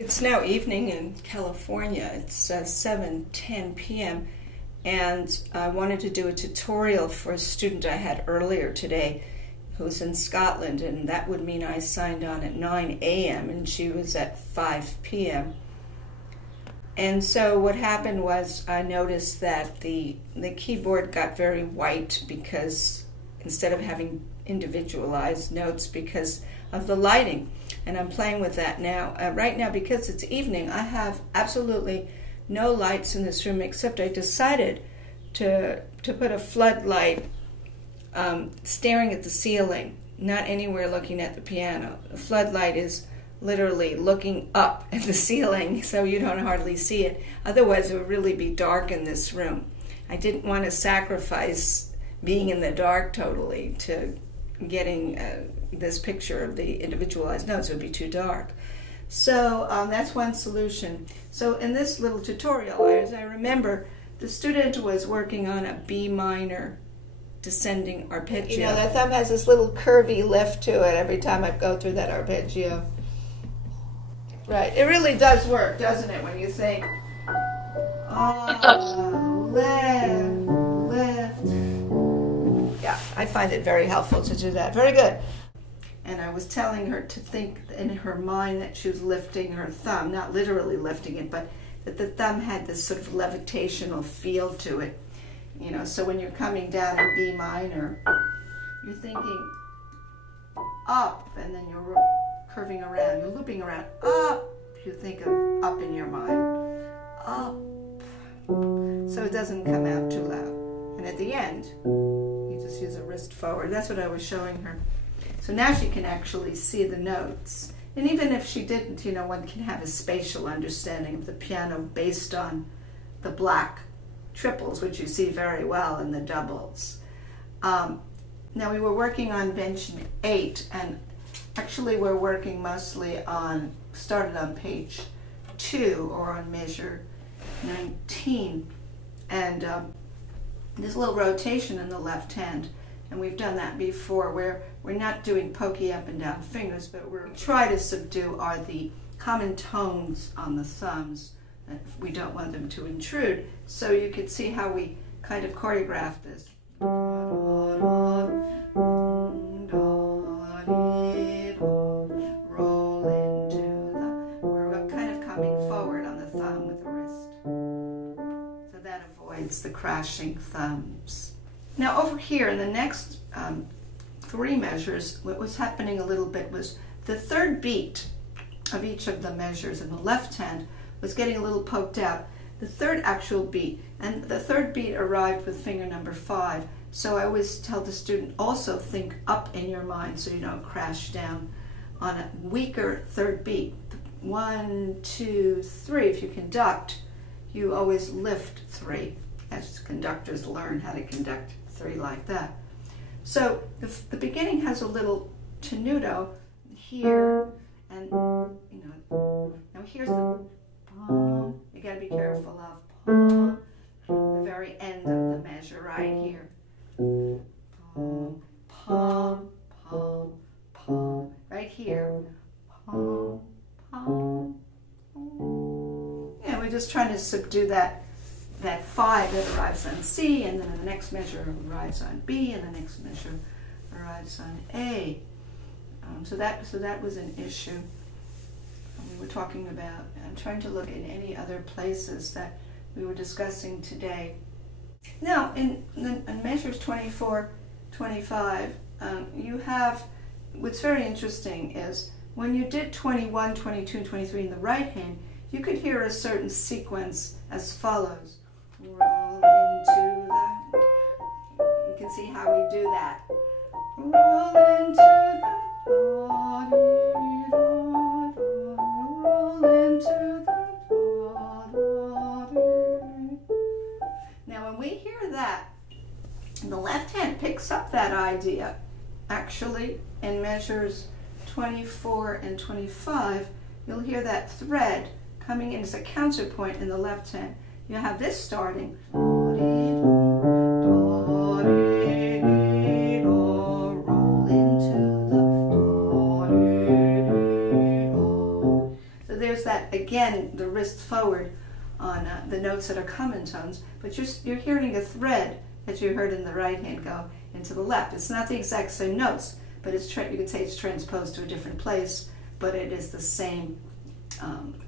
It's now evening in California. It's 7:10 p.m. and I wanted to do a tutorial for a student I had earlier today who's in Scotland, and that would mean I signed on at 9 a.m. and she was at 5 p.m. And so what happened was I noticed that the keyboard got very white because instead of having individualized notes because of the lighting. And I'm playing with that now. Right now, because it's evening, I have absolutely no lights in this room except I decided to put a floodlight staring at the ceiling, not anywhere looking at the piano. The floodlight is literally looking up at the ceiling so you don't hardly see it. Otherwise, it would really be dark in this room. I didn't want to sacrifice being in the dark totally to getting this picture of the individualized notes. It would be too dark. So that's one solution. So in this little tutorial, as I remember, the student was working on a B minor descending arpeggio. You know, that thumb has this little curvy lift to it every time I go through that arpeggio. Right. It really does work, doesn't it, when you think, lift. Yeah, I find it very helpful to do that. Very good. And I was telling her to think in her mind that she was lifting her thumb, not literally lifting it, but that the thumb had this sort of levitational feel to it. You know, so when you're coming down in B minor, you're thinking up, and then you're curving around, you're looping around, up. You think of up in your mind, up. So it doesn't come out too loud. And at the end, you just use a wrist forward. That's what I was showing her. So now she can actually see the notes. And even if she didn't, you know, one can have a spatial understanding of the piano based on the black triples, which you see very well in the doubles. Now we were working on Invention 8, and actually we're working mostly on, started on page 2 or on measure 19. And there's a little rotation in the left hand. And we've done that before, where we're not doing pokey up and down fingers, but we're trying to subdue are the common tones on the thumbs. We don't want them to intrude. So you can see how we kind of choreograph this. Roll into the, we're kind of coming forward on the thumb with the wrist. So that avoids the crashing thumbs. Now over here in the next 3 measures, what was happening a little bit was the third beat of each of the measures in the left hand was getting a little poked out. The third actual beat, and the third beat arrived with finger number 5. So I always tell the student, also think up in your mind so you don't crash down on a weaker third beat. 1, 2, 3. If you conduct, you always lift 3. As conductors learn how to conduct 3 like that. So the beginning has a little tenuto here, and you know, now here's the palm. You got to be careful of palm, the very end of the measure right here. Palm, palm, palm, palm, right here. Palm, palm, palm. Yeah, we're just trying to subdue that 5 that arrives on C, and then the next measure arrives on B, and the next measure arrives on A. So that was an issue we were talking about. I'm trying to look in any other places that we were discussing today. Now, in measures 24, 25, you have, what's very interesting is when you did 21, 22, and 23 in the right hand, you could hear a certain sequence as follows. Roll into that. You can see how we do that. Roll into that. Roll into that. Now when we hear that, the left hand picks up that idea. Actually, in measures 24 and 25, you'll hear that thread coming in as a counterpoint in the left hand. You have this starting. Roll into the. So there's there's that, again, the wrist forward on the notes that are common tones, but you're hearing a thread that you heard in the right hand go into the left. It's not the exact same notes, but it's you could say it's transposed to a different place, but it is the same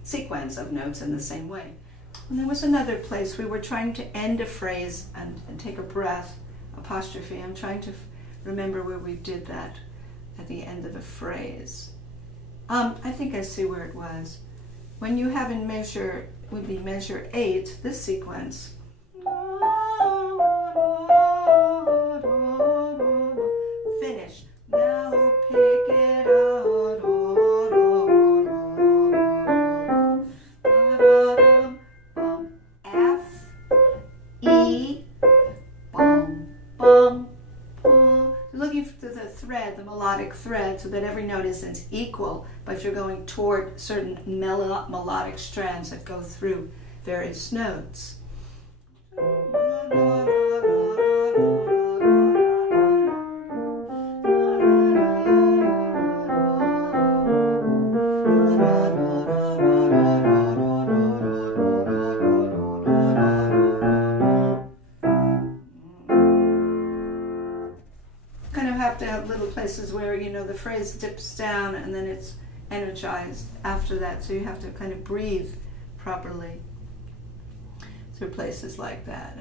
sequence of notes in the same way. And there was another place we were trying to end a phrase and take a breath, apostrophe. I'm trying to remember where we did that at the end of a phrase. I think I see where it was. When you have in measure, would be measure 8, this sequence. Finish. Now pick it out. F, E, bum, bum, bum. Looking for the thread, the melodic thread, so that every note isn't equal, but you're going toward certain melodic strands that go through various notes. Have to have little places where, you know, the phrase dips down and then it's energized after that, so you have to kind of breathe properly through places like that.